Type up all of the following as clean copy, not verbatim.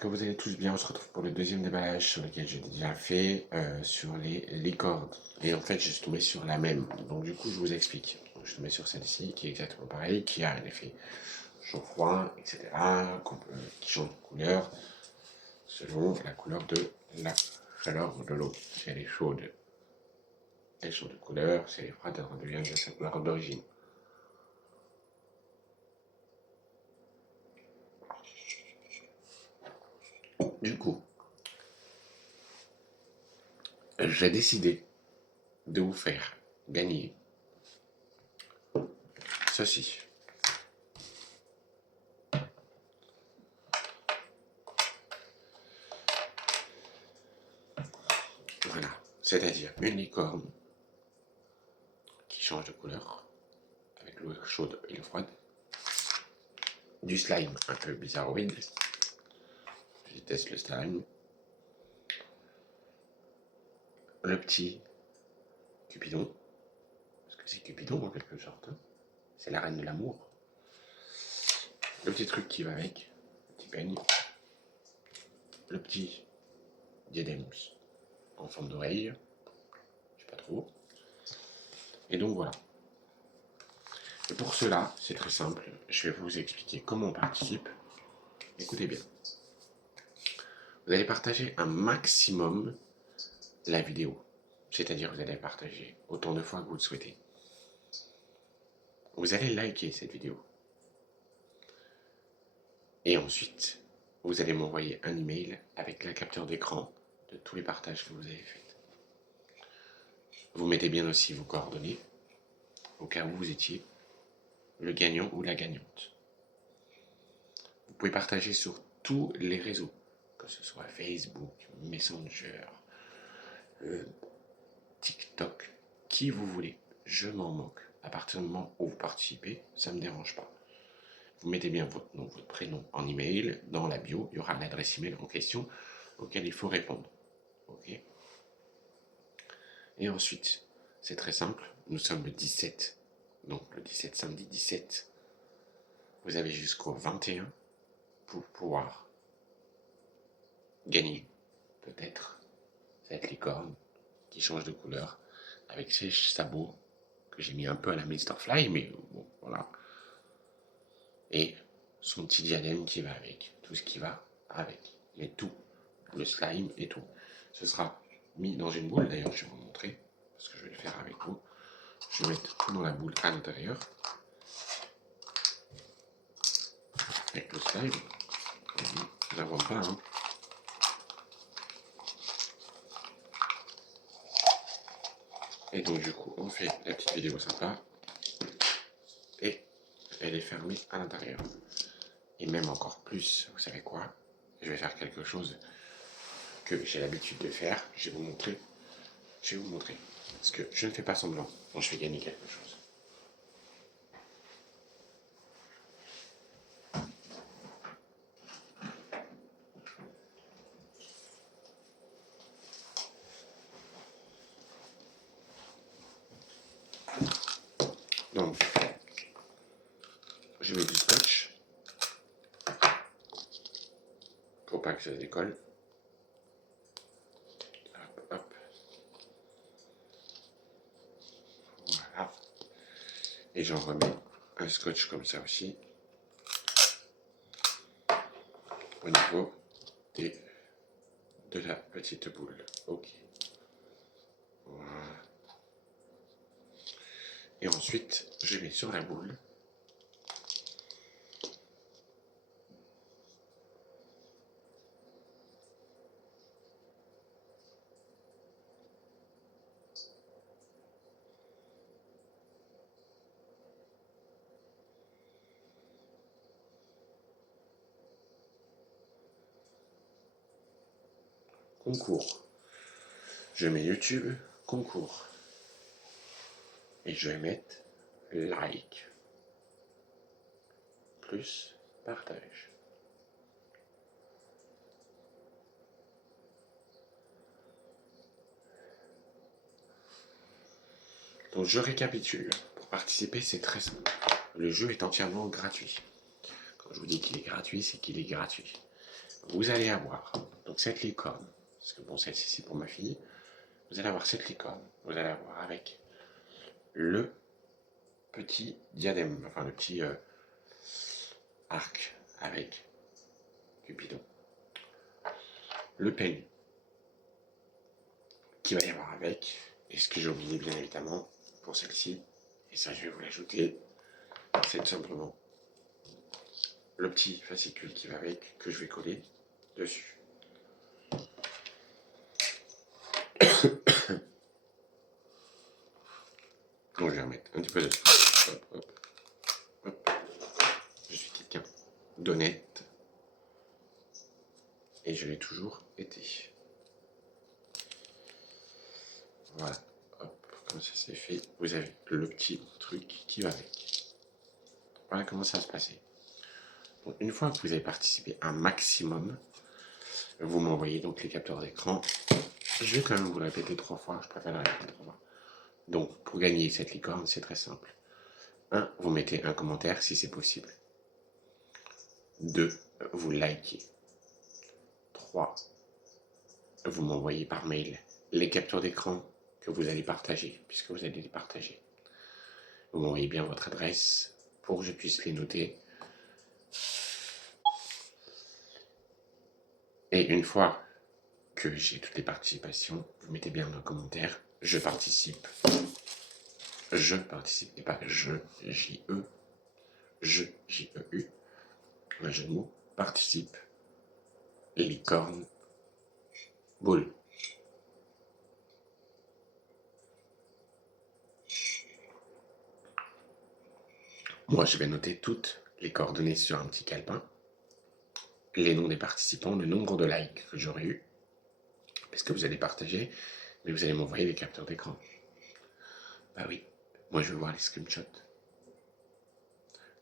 Que vous allez tous bien, on se retrouve pour le deuxième déballage sur lequel j'ai déjà fait sur les licornes. Et en fait, je suis tombé sur la même. Donc du coup, je vous explique. Donc, je suis tombé sur celle-ci qui est exactement pareil, qui a un effet chaud-froid, etc. Qui change de couleur selon la couleur de la chaleur de l'eau. Si elle est chaude, elle change de couleur. Si elle est froide, elle redevient de sa couleur d'origine. Du coup, j'ai décidé de vous faire gagner ceci. Voilà, c'est-à-dire une licorne qui change de couleur avec l'eau chaude et l'eau froide, du slime un peu bizarroïde, je déteste le slime, le petit Cupidon, parce que c'est Cupidon en quelque sorte, hein. C'est la reine de l'amour, le petit truc qui va avec, le petit peigne, le petit diadème en forme d'oreille, je sais pas trop, et donc voilà. Et pour cela, c'est très simple, je vais vous expliquer comment on participe. Écoutez bien. Vous allez partager un maximum la vidéo. C'est-à-dire vous allez partager autant de fois que vous le souhaitez. Vous allez liker cette vidéo. Et ensuite, vous allez m'envoyer un email avec la capture d'écran de tous les partages que vous avez faits. Vous mettez bien aussi vos coordonnées, au cas où vous étiez le gagnant ou la gagnante. Vous pouvez partager sur tous les réseaux, que ce soit Facebook, Messenger, TikTok, qui vous voulez. Je m'en moque. À partir du moment où vous participez, ça ne me dérange pas. Vous mettez bien votre nom, votre prénom en email. Dans la bio, il y aura l'adresse email en question auquel il faut répondre. Ok. Et ensuite, c'est très simple. Nous sommes le 17. Donc le 17, samedi 17. Vous avez jusqu'au 21 pour pouvoir gagner, peut-être, cette licorne qui change de couleur avec ses sabots que j'ai mis un peu à la Mr. Fly, mais bon, voilà. Et son petit diadème qui va avec, tout ce qui va avec, mais tout, le slime et tout. Ce sera mis dans une boule, d'ailleurs je vais vous montrer, parce que je vais le faire avec vous. Je vais mettre tout dans la boule à l'intérieur, avec le slime, je n'invente pas, hein. Et donc du coup on fait la petite vidéo sympa, et elle est fermée à l'intérieur. Et même encore plus, vous savez quoi, je vais faire quelque chose que j'ai l'habitude de faire, je vais vous montrer. Je vais vous montrer. Parce que je ne fais pas semblant quand je fais gagner quelque chose. Donc, je mets du scotch pour pas que ça se décolle. Hop, hop. Voilà. Et j'en remets un scotch comme ça aussi. Au niveau de la petite boule. Ok. Voilà. Et ensuite, je mets sur la boule concours. Je mets YouTube concours. Et je vais mettre like plus partage. Donc je récapitule. Pour participer, c'est très simple. Le jeu est entièrement gratuit. Quand je vous dis qu'il est gratuit, c'est qu'il est gratuit. vous allez avoir donc cette licorne, parce que bon, celle-ci c'est pour ma fille. Vous allez avoir cette licorne, vous allez avoir avec le petit diadème, enfin le petit arc avec Cupidon, le peigne qui va y avoir avec, et ce que j'ai oublié bien évidemment pour celle-ci, et ça je vais vous l'ajouter, c'est tout simplement le petit fascicule qui va avec, que je vais coller dessus. Donc je vais remettre un petit peu de... Hop, hop, hop. Je suis quelqu'un d'honnête, et je l'ai toujours été. Voilà, hop, comme ça c'est fait, vous avez le petit truc qui va avec. Voilà comment ça va se passer. Donc, une fois que vous avez participé un maximum, vous m'envoyez donc les capteurs d'écran. Je vais quand même vous le répéter 3 fois, je préfère le répéter 3 fois. Donc, pour gagner cette licorne, c'est très simple. 1, vous mettez un commentaire si c'est possible. 2, vous likez. 3, vous m'envoyez par mail les captures d'écran que vous allez partager, puisque vous allez les partager. Vous m'envoyez bien votre adresse pour que je puisse les noter. Et une fois que j'ai toutes les participations, vous mettez bien dans le commentaire, je participe, et pas J-E, J-E-U, un jeu de mots, participe, licorne, boule. Moi, je vais noter toutes les coordonnées sur un petit calepin, les noms des participants, le nombre de likes que j'aurai eu, parce que vous allez partager, mais vous allez m'envoyer des capteurs d'écran. Bah oui, moi je veux voir les screenshots.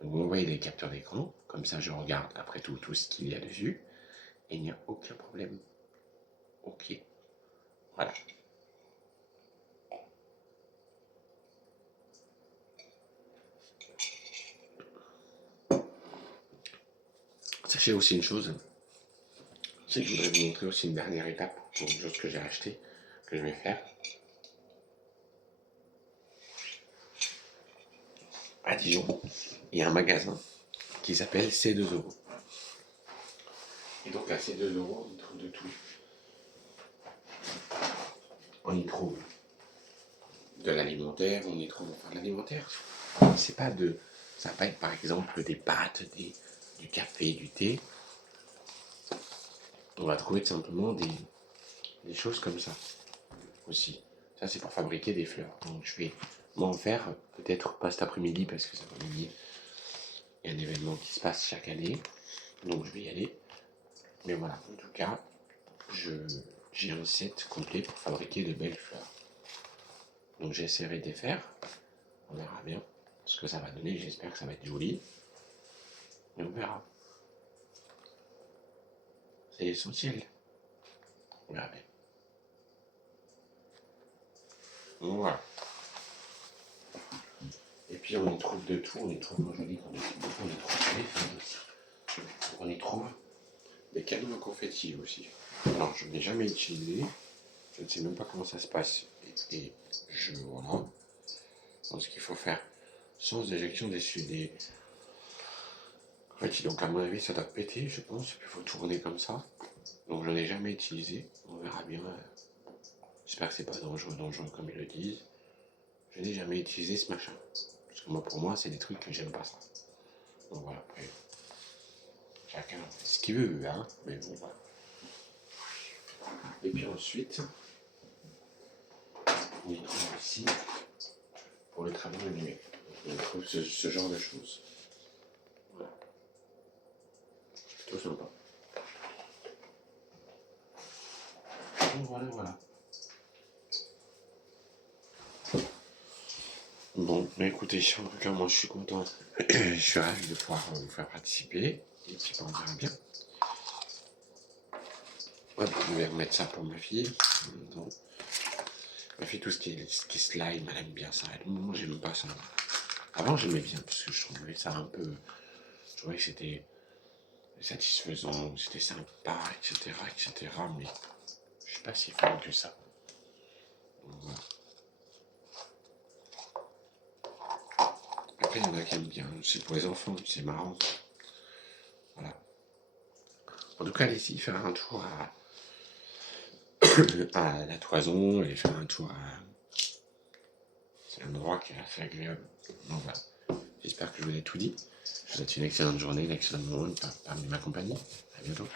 Donc vous m'envoyez des capteurs d'écran, comme ça je regarde après tout ce qu'il y a dessus, et il n'y a aucun problème. Ok, voilà. Sachez aussi une chose, c'est que je voudrais vous montrer aussi une dernière étape pour une chose que j'ai acheté, que je vais faire. À Dijon, il y a un magasin qui s'appelle C2 €. Et donc à C2 €, on y trouve de tout. On y trouve de l'alimentaire, on y trouve enfin l'alimentaire. C'est pas de, ça va pas être par exemple des pâtes, du café, du thé. On va trouver tout simplement des choses comme ça aussi. Ça c'est pour fabriquer des fleurs. Donc je vais m'en faire peut-être pas cet après-midi parce que cet après-midi il y a un événement qui se passe chaque année. Donc je vais y aller. Mais voilà, en tout cas, j'ai un set complet pour fabriquer de belles fleurs. Donc j'essaierai de les faire. On verra bien ce que ça va donner. J'espère que ça va être joli. Et on verra. C'est essentiel. On verra bien. Donc voilà. Et puis on y trouve de tout. On y trouve, moi je dis qu'on y trouve des feuilles aussi. On y trouve des canons à confetti aussi. Alors je n'ai jamais utilisé. Je ne sais même pas comment ça se passe. Et voilà. Donc ce qu'il faut faire, sans éjection des. En fait, donc à mon avis, ça doit péter, je pense. Puis il faut tourner comme ça. Donc je n'ai jamais utilisé. On verra bien. J'espère que c'est pas dangereux comme ils le disent. Je n'ai jamais utilisé ce machin. Parce que moi, pour moi, c'est des trucs que j'aime pas ça. Donc voilà, après, chacun fait ce qu'il veut, hein. Mais bon, voilà. Et puis ensuite, on y trouve ici, pour les travaux manuels. On y trouve ce genre de choses. Voilà. Plutôt sympa. Donc voilà. Bon, mais écoutez, en tout cas, moi je suis content. Je suis ravi de pouvoir vous faire participer. Et puis on verra bien. Hop, je vais remettre ça pour ma fille. Donc, ma fille, tout ce qui est slime, elle aime bien ça. Moi, j'aime pas ça. Avant, j'aimais bien, parce que je trouvais ça un peu. Je trouvais que c'était satisfaisant, c'était sympa, etc., etc. Mais je suis pas si fan que ça. Donc, voilà. Après, il y en a qui aiment bien. C'est pour les enfants, c'est marrant. Voilà. En tout cas, allez-y faire un tour à la Toison et faire un tour à. C'est un endroit qui est assez agréable. Donc voilà. J'espère que je vous ai tout dit. Je vous souhaite une excellente journée, une excellente journée parmi ma compagnie. À bientôt.